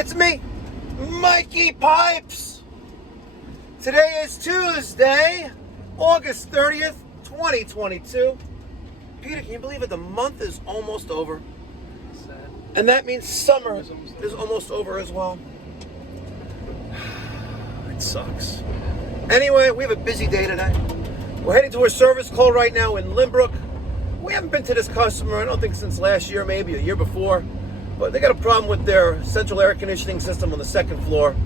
It's me, Mikey Pipes. Today is Tuesday, August 30th, 2022. Peter, can you believe it? The month is almost over. Sad. And that means summer is almost over as well. It sucks. Anyway, we have a busy day today. We're heading to a service call right now in Lynbrook. We haven't been to this customer, I don't think since last year, maybe a year before. But they got a problem with their central air conditioning system on the second floor.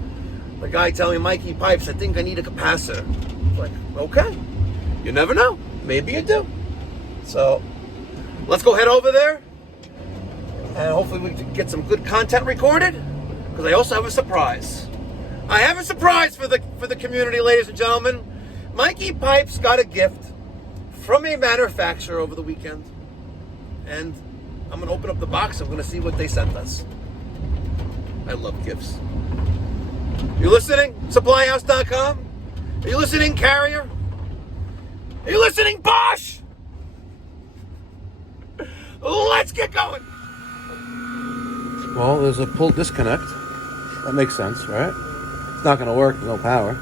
The guy telling me, Mikey Pipes, I think I need a capacitor. I'm like, okay, you never know. Maybe you do. So let's go head over there. And hopefully we can get some good content recorded. Because I also have a surprise. I have a surprise for the community, ladies and gentlemen. Mikey Pipes got a gift from a manufacturer over the weekend. And I'm going to open up the box. I'm going to see what they sent us. I love gifts. You listening? Supplyhouse.com? Are you listening, Carrier? Are you listening, Bosch? Let's get going. Well, there's a pull disconnect. That makes sense, right? It's not going to work with no power.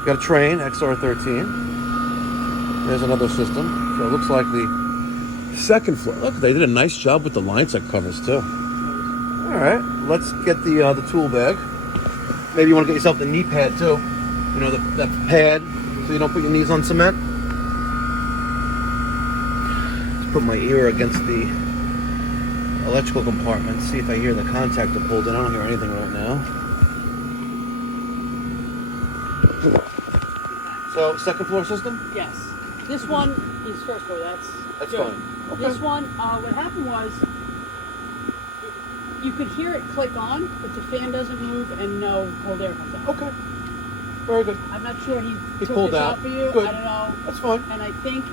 You got a Trane XR13. There's another system. So it looks like the second floor. Look, they did a nice job with the line set covers too. All right, let's get the tool bag. Maybe you want to get yourself the knee pad too. You know, that pad so you don't put your knees on cement. Let's put my ear against the electrical compartment. See if I hear the contactor pulled in. I don't hear anything right now. So, second floor system? Yes. This one is first floor. That's good. Fine. Okay. This one, what happened was, you could hear it click on, but the fan doesn't move and no cold air comes out. Okay. Very good. I'm not sure he took pulled this out. out for you. Good. I don't know. That's fine. And I think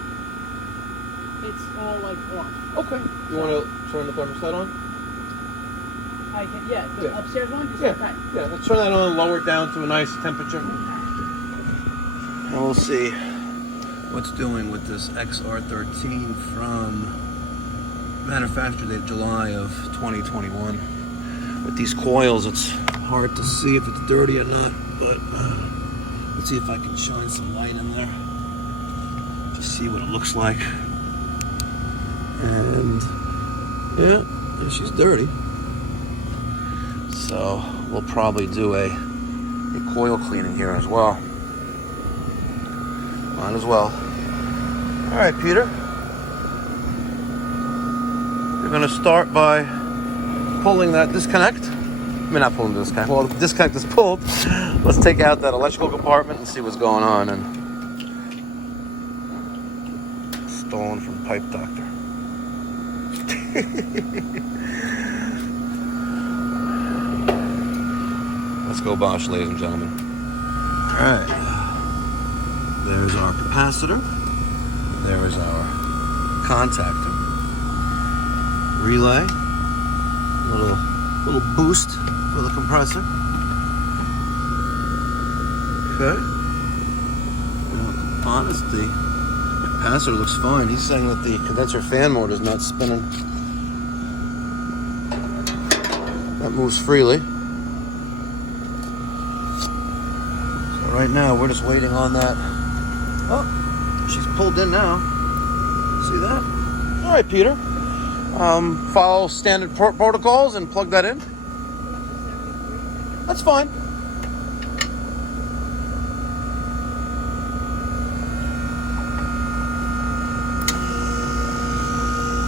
it's all like off. Okay. You want to turn the thermostat on? I can, yeah, the upstairs one? Just Yeah. okay. Yeah, let's turn that on, lower it down to a nice temperature. And we'll see what's doing with this XR13 from manufacture date July of 2021. With these coils, it's hard to see if it's dirty or not, but let's see if I can shine some light in there. Just see what it looks like. And yeah, she's dirty. So we'll probably do a coil cleaning here as well. Might as well. All right, Peter. You're going to start by pulling that disconnect. I mean, not pulling the disconnect. Well, the disconnect is pulled. Let's take out that electrical compartment and see what's going on. And stolen from Pipe Doctor. Let's go Bosch, ladies and gentlemen. All right. There's our capacitor. There is our contactor. Relay. Little boost for the compressor. Okay. Well, honestly, the capacitor looks fine. He's saying that the condenser fan motor is not spinning. That moves freely. So right now we're just waiting on that. Oh, she's pulled in now. See that? All right, Peter. Follow standard protocols and plug that in. That's fine.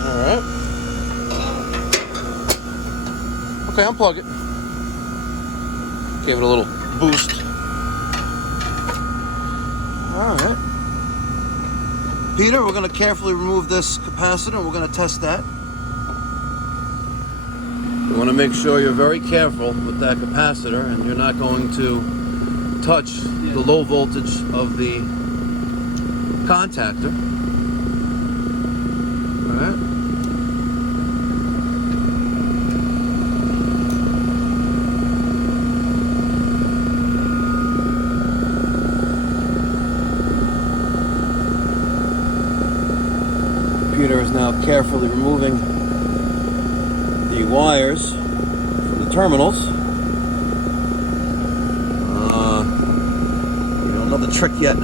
All right. Okay, unplug it. Give it a little boost. All right. Peter, we're going to carefully remove this capacitor and we're going to test that. You want to make sure you're very careful with that capacitor and you're not going to touch the low voltage of the contactor. All right. Computer is now carefully removing the wires from the terminals. trick yet.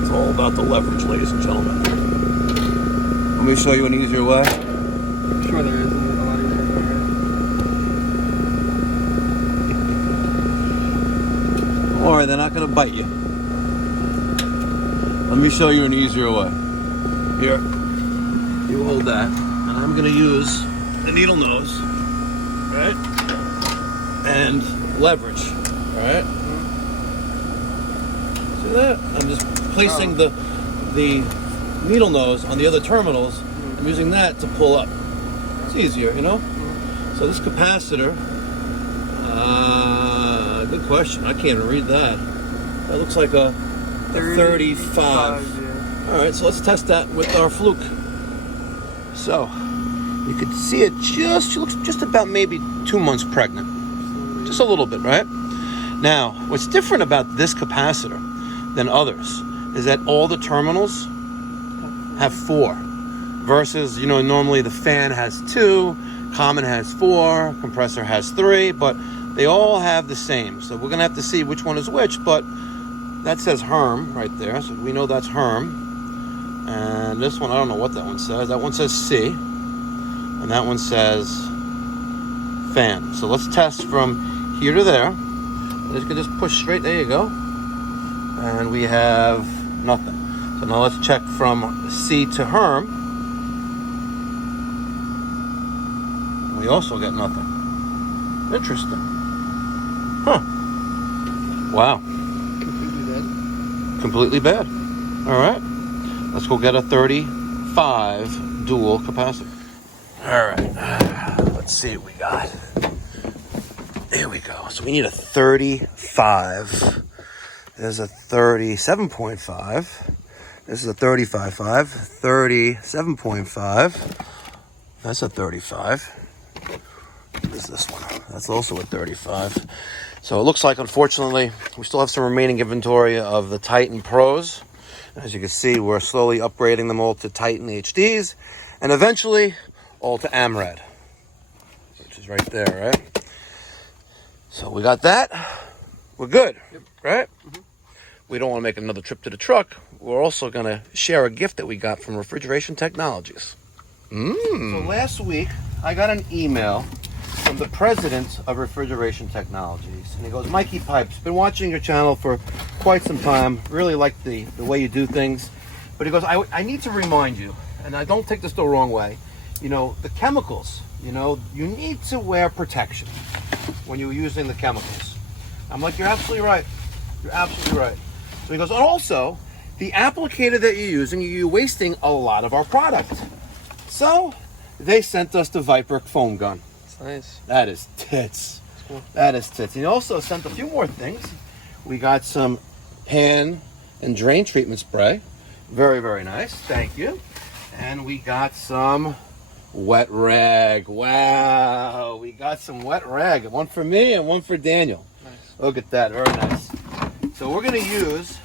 It's all about the leverage, ladies and gentlemen. Let me show you an easier way. I'm sure there is a lot easier way. Don't worry, they're not going to bite you. Let me show you an easier way. Here, you hold that, and I'm going to use the needle nose, right, and leverage, all right? See that? I'm just placing the needle nose on the other terminals. I'm using that to pull up. It's easier, you know? So this capacitor, good question. I can't even read that. That looks like a 35. Yeah. All right, so let's test that with our fluke. So you can see it she looks just about maybe 2 months pregnant. Just a little bit, right? Now, what's different about this capacitor than others is that all the terminals have 4 versus, you know, normally the fan has 2, common has 4, compressor has 3, but they all have the same. So we're gonna have to see which one is which, but that says Herm right there, so we know that's Herm. And this one, I don't know what that one says. That one says C, and that one says fan. So let's test from here to there. You can just push straight, there you go. And we have nothing. So now let's check from C to Herm. We also get nothing. Interesting. Huh. Wow. Completely bad. All right. Let's go get a 35 dual capacitor. All right. Let's see what we got. There we go. So we need a 35. There's a 37.5. This is a 35.5. 37.5. That's a 35. What is this one? That's also a 35. So it looks like, unfortunately, we still have some remaining inventory of the Titan Pros. As you can see, we're slowly upgrading them all to Titan HDs, and eventually all to AMRAD, which is right there, right? So we got that. We're good, right? Mm-hmm. We don't want to make another trip to the truck. We're also going to share a gift that we got from Refrigeration Technologies. So last week, I got an email from the president of Refrigeration Technologies, and he goes, Mikey Pipes, been watching your channel for quite some time, really like the way you do things, but he goes, I need to remind you, and I don't take this the wrong way, you know, the chemicals, you know, you need to wear protection when you're using the chemicals. I'm like, you're absolutely right. You're absolutely right. So he goes, and also, the applicator that you're using, you're wasting a lot of our product. So they sent us the Viper foam gun. Nice. That is tits. Cool. That is tits. And he also sent a few more things. We got some pan and drain treatment spray. Very, very nice. Thank you. And we got some wet rag. Wow. We got some wet rag. One for me and one for Daniel. Nice. Look at that. Very nice. So we're going to use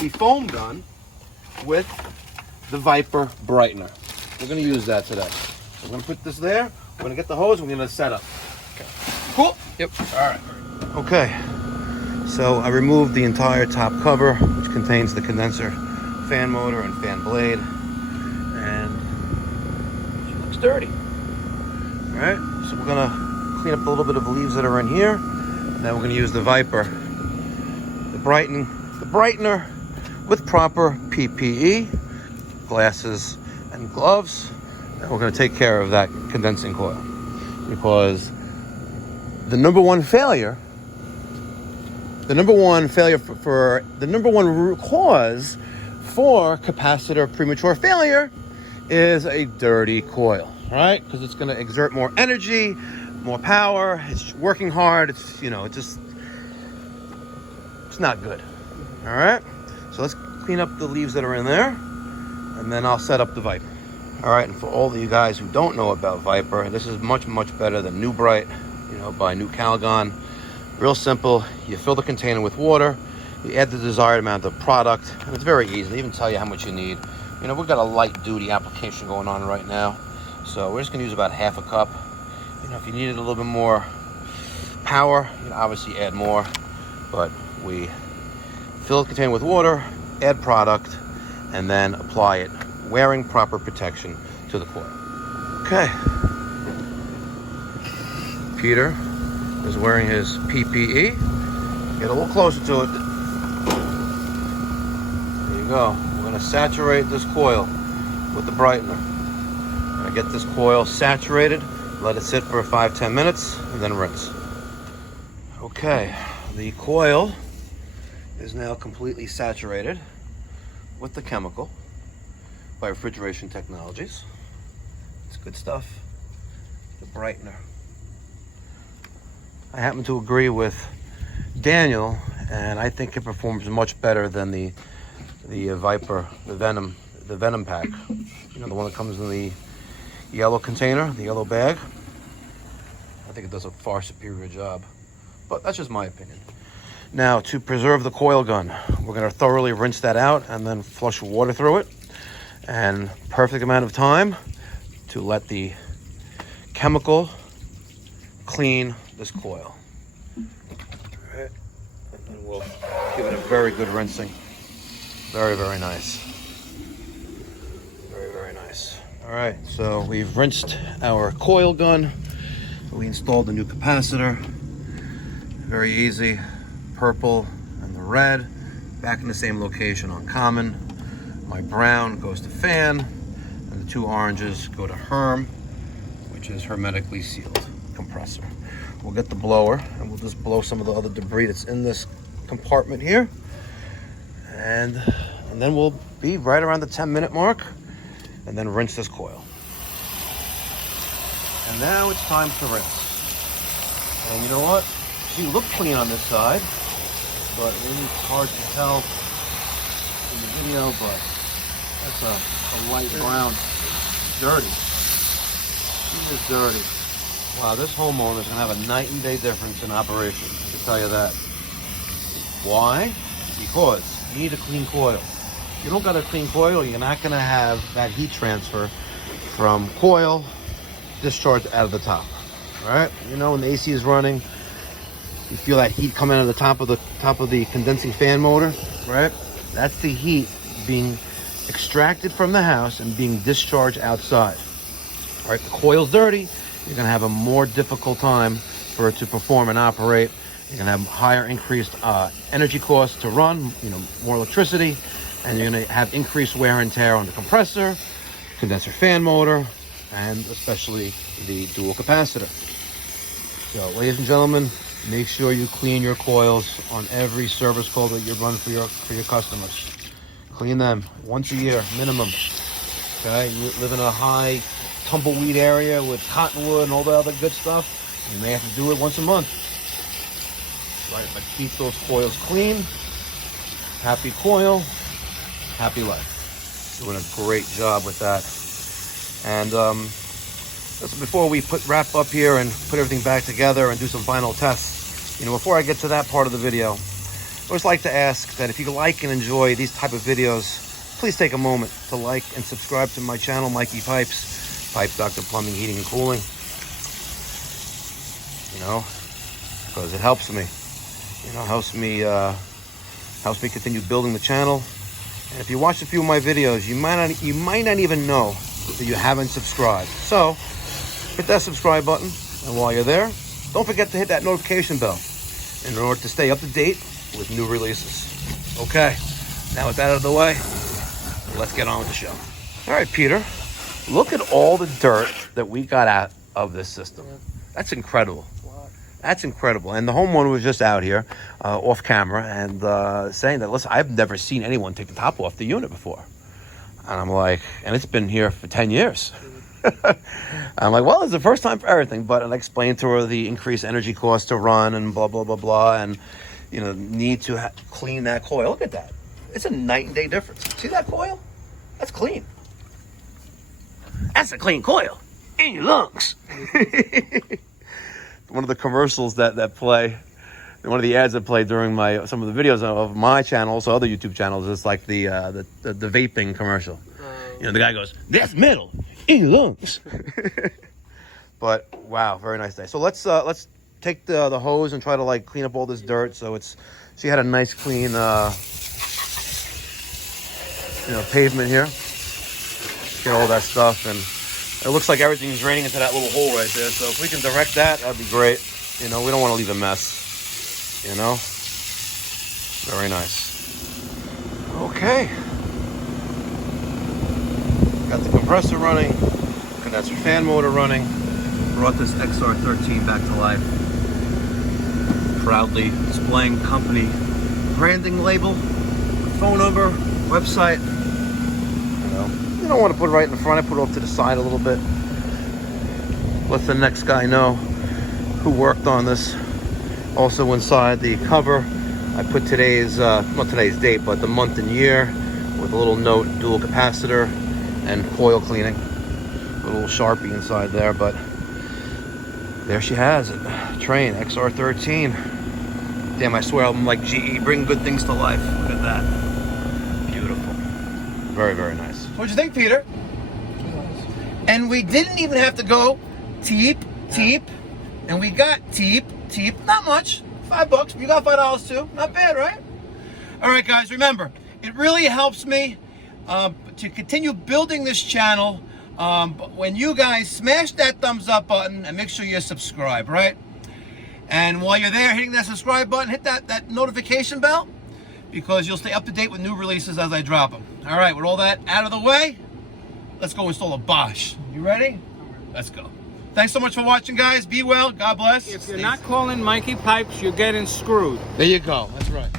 the foam gun with the Viper brightener. We're going to use that today. So we're going to put this there. We're going to get the hose. We're going to set up. Okay. Cool? Yep. All right. Okay. So I removed the entire top cover, which contains the condenser fan motor and fan blade. And she looks dirty. All right. So we're going to clean up a little bit of leaves that are in here. And then we're going to use the Viper, the brightener with proper PPE, glasses and gloves. And we're going to take care of that condensing coil, because the number one failure for the number one root cause for capacitor premature failure is a dirty coil, right? Because it's going to exert more energy, more power. It's working hard. It's, you know, it's not good. All right. So let's clean up the leaves that are in there, and then I'll set up the Viper. All right, and for all of you guys who don't know about Viper, this is much, much better than New Bright, you know, by New Calgon. Real simple. You fill the container with water, you add the desired amount of product, and it's very easy. They even tell you how much you need. You know, we've got a light duty application going on right now, so we're just gonna use about half a cup. You know, if you needed a little bit more power, you can obviously add more, but we fill the container with water, add product, and then apply it, wearing proper protection to the coil. Okay. Peter is wearing his PPE. Get a little closer to it. There you go. We're gonna saturate this coil with the brightener. I'm gonna get this coil saturated, let it sit for 5-10 minutes, and then rinse. Okay, the coil is now completely saturated with the chemical by Refrigeration Technologies. It's good stuff. The brightener. I happen to agree with Daniel, and I think it performs much better than the Viper, the Venom pack. You know, the one that comes in the yellow container, the yellow bag. I think it does a far superior job, but that's just my opinion. Now, to preserve the coil gun, we're going to thoroughly rinse that out and then flush water through it. And perfect amount of time to let the chemical clean this coil. All right, and then we'll give it a very good rinsing. Very, very nice. Very, very nice. All right, so we've rinsed our coil gun. We installed the new capacitor. Very easy. Purple and the red back in the same location on common. My brown goes to fan, and the two oranges go to Herm, which is hermetically sealed compressor. We'll get the blower and we'll just blow some of the other debris that's in this compartment here, and then we'll be right around the 10-minute mark, and then rinse this coil. And now it's time to rinse. And you know what? She looked clean on this side, but really it's hard to tell in the video, but that's a light brown. Dirty. She is dirty. Wow, this homeowner is going to have a night and day difference in operation, I can tell you that. Why? Because you need a clean coil. If you don't got a clean coil, you're not going to have that heat transfer from coil discharge out of the top. All right? You know, when the AC is running, you feel that heat coming out of the top of the condensing fan motor, right? That's the heat being extracted from the house and being discharged outside. All right, the coil's dirty. You're gonna have a more difficult time for it to perform and operate. You're gonna have higher increased energy costs to run, you know, more electricity, and you're gonna have increased wear and tear on the compressor, condenser fan motor, and especially the dual capacitor. So, ladies and gentlemen, make sure you clean your coils on every service call that you run for your customers. Clean them once a year minimum. Okay, you live in a high tumbleweed area with cottonwood and all the other good stuff, you may have to do it once a month. Right, but keep those coils clean. Happy coil, happy life. Doing a great job with that. And listen, before we wrap up here and put everything back together and do some final tests, you know, before I get to that part of the video, I always like to ask that if you like and enjoy these type of videos, please take a moment to like and subscribe to my channel, Mikey Pipes, Pipe Doctor Plumbing, Heating, and Cooling. You know, because it helps me. You know, helps me continue building the channel. And if you watch a few of my videos, you might not even know that you haven't subscribed. So hit that subscribe button, and while you're there, don't forget to hit that notification bell in order to stay up to date with new releases. Okay, now with that out of the way, let's get on with the show. All right, Peter, look at all the dirt that we got out of this system. That's incredible. That's incredible. And the homeowner was just out here off camera and saying that, listen, I've never seen anyone take the top off the unit before. And I'm like, and it's been here for 10 years. I'm like, well, it's the first time for everything. But I explained to her the increased energy cost to run and blah, blah, blah, blah. And, you know, need to clean that coil. Look at that. It's a night and day difference. See that coil? That's clean. That's a clean coil in your lungs. One of the commercials that play, one of the ads that play during some of the videos of my channel, also other YouTube channels, is like the vaping commercial. You know, the guy goes, "That's metal in your lungs." But wow, very nice day. So let's take the hose and try to like clean up all this dirt. So she had a nice clean pavement here. Get all that stuff, and it looks like everything's draining into that little hole right there. So if we can direct that, that'd be great. You know, we don't want to leave a mess. You know, very nice. Okay, got the compressor running, condenser fan motor running. Brought this XR13 back to life. Proudly displaying company branding label, phone number, website. You don't want to put it right in the front. I put it off to the side a little bit. Let the next guy know who worked on this. Also inside the cover, I put today's, not today's date, but the month and year with a little note, dual capacitor and coil cleaning. A little Sharpie inside there, but there she has it. Trane XR13. Damn, I swear I'm like GE, bring good things to life. Look at that. Beautiful. Very, very nice. What'd you think, Peter? And we didn't even have to go teep, and we got teep. Not much, $5. You got $5 too. Not bad, right? All right, guys. Remember, it really helps me to continue building this channel. When you guys smash that thumbs up button and make sure you subscribe, right? And while you're there hitting that subscribe button, hit that notification bell, because you'll stay up to date with new releases as I drop them. All right, with all that out of the way, let's go install a Bosch. You ready? Let's go. Thanks so much for watching, guys. Be well. God bless. If you're not calling Mikey Pipes, you're getting screwed. There you go. That's right.